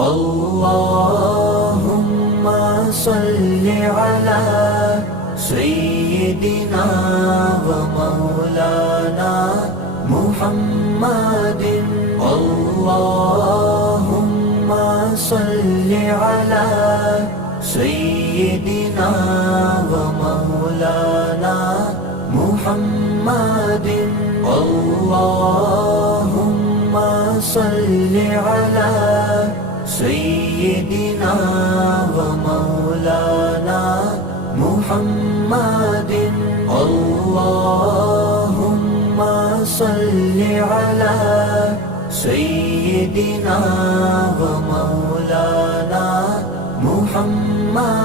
अल्लाहुम्मा सल्लि अला सय्यिदिना व मौलाना मुहम्मदिन। अल्लाहुम्मा सल्लि अला सय्यिदिना व मौलाना मुहम्मदिन। अल्लाहुम्मा सल्लि अला सय्यिदिना व मौलाना मुहम्मदिन। अल्लाहुम्मा सल्लि अला सय्यिदिना व मौलाना मुहम्मद।